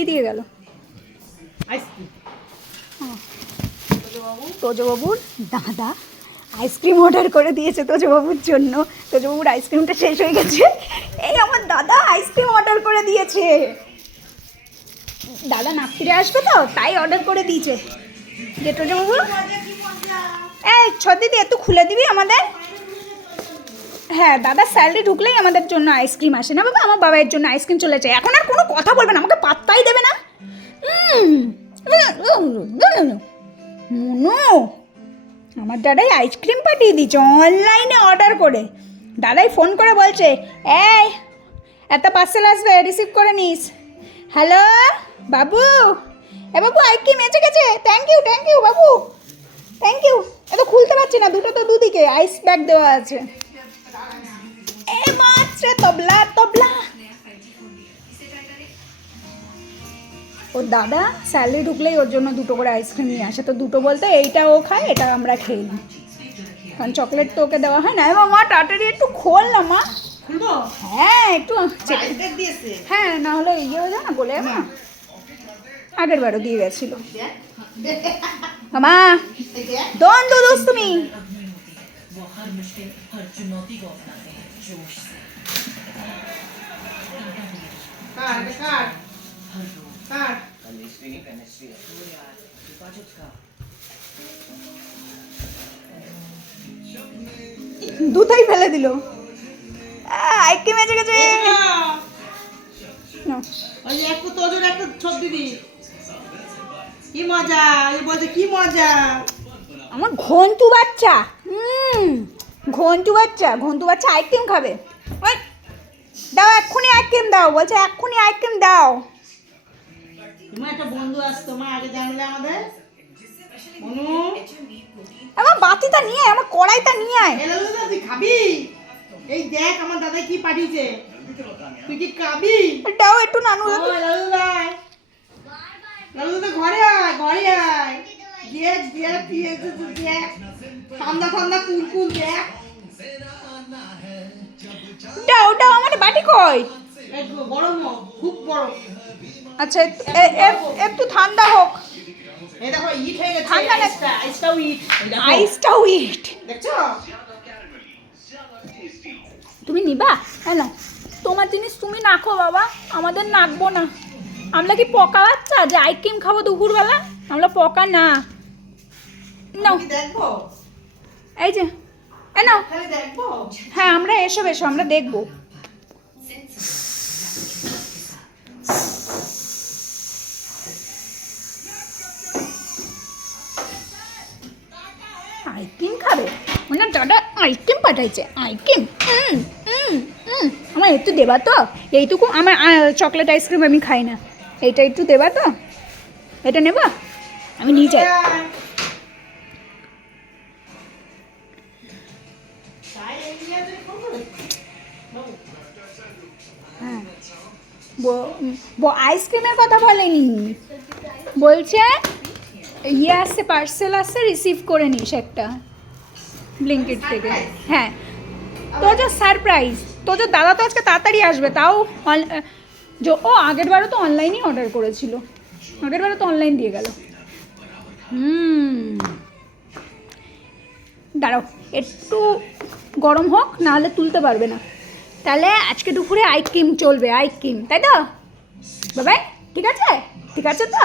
কি দিয়ে গেল? তোজবাবুর দাদা আইসক্রিম অর্ডার করে দিয়েছে তোজবাবুর জন্য। তোজবাবুর আইসক্রিমটা শেষ হয়ে গেছে, এই আমার দাদা আইসক্রিম অর্ডার করে দিয়েছে। দাদা না ফিরে আসবে তো তাই অর্ডার করে দিয়েছে। যে তোজবাবু, এই দিদি একটু খুলে দিবি আমাদের। হ্যাঁ, দাদার স্যালারি ঢুকলেই আমাদের জন্য আইসক্রিম আসে না বাবা। আমার বাবার জন্য আইসক্রিম চলে যায়। এখন আর কোনো কথা বলবে না, আমাকে পাত্তাই দেবে না। আমার দাদাই আইসক্রিম পাঠিয়ে দিচ্ছে অনলাইনে অর্ডার করে। দাদাই ফোন করে বলছে, এই একটা পার্সেল আসবে, রিসিভ করে নিস। হ্যালো বাবু, বাবু আইসক্রিম এসে গেছে। Thank you Babu, thank you. এত খুলতে পারছি না, দুটো তো দুদিকে আইস ব্যাগ দেওয়া আছে। এ মাত্র তবলা তবলা। ওর দাদা স্যালারি ঢুকলেই ওর জন্য দুটো করে আইসক্রিম নিয়ে আসে। তো দুটো বলতে এইটা ও খায়, এটা আমরা খেয়ে নিই, কারণ চকলেট তো ওকে দেওয়া হয় না। এবার মা তাড়াতাড়ি একটু খোল না মা। খুলবো? হ্যাঁ একটু, হ্যাঁ না হলে ইয়ে হয়ে যায় না, বলে না। আগের বারও দিয়ে গেছিল। মামা দোন দো দোস্ত তুমি। দুটাই ফেলে দিল। আইসক্রিম এসে গেছে। কি মজা, বলছে কি মজা। আমার ঘন্টু বাচ্চা, ঘন্টু বাচ্চা আইসক্রিম খাবে। ওই দাও, এক্ষুনি আইসক্রিম দাও, বলছে এক্ষুনি আইসক্রিম দাও। তোমার একটা বন্ধু আসতো মা, আগে জানলে আমাদের। আমার বাতিটা নিয়ে আয়, আমার কড়াইটা নিয়ে আয়। তুই খাবি? এই দেখ আমার দাদা কি পাঠিয়েছে, তুই কি খাবি? দাও একটু নানু। লালু দাদা ঘরে আয়, ঘরে আয়। দেখ দেখ কি এসেছে, দেখ ঠান্ডা ঠান্ডা কুল দেখ। দাও আমার বাটি কই? গরম হোক, খুব গরম। আচ্ছা একটু ঠান্ডা হোক। এই দেখো ইট হয়ে গেছে, ঠান্ডা না, আইসটাও ইট। দেখছো? তুমি নিবা? হ্যালো, তোমার জিনিস তুমি নাখো বাবা, আমাদের নাকবো না। আমরা কি পকা বাচ্চা যে আইসক্রিম খাবো দুপুরবেলা? আমরা পকা না। নাও দেখবো, এই যে নাও। দেখবো। হ্যাঁ আমরা এসো আমরা দেখবো। আইসক্রিম খাবে মানে দাদা আইসক্রিম পাঠাইছে। আইসক্রিম আমার একটু দেবা তো? এইটুকু আমার চকলেট আইসক্রিম আমি খাই না, এইটা একটু দেবা তো? এটা নেবা? আমি নিয়ে যাই। হ্যাঁ আইসক্রিমের কথা বলেনি, বলছে ইয়ে আসছে, পার্সেল আসছে, রিসিভ করে নিস একটা ব্লিঙ্কিট থেকে। হ্যাঁ তোর যে সারপ্রাইজ, তোর যে দাদা তো আজকে তাড়াতাড়ি আসবে, তাও ও আগের বারও তো অনলাইনেই অর্ডার করেছিল, আগের বারও তো অনলাইন দিয়ে গেল। দাঁড়াও একটু গরম হোক, নাহলে তুলতে পারবে না। তাহলে আজকে দুপুরে আইসক্রিম চলবে, আইসক্রিম, তাই তো বাবাই? ঠিক আছে তো?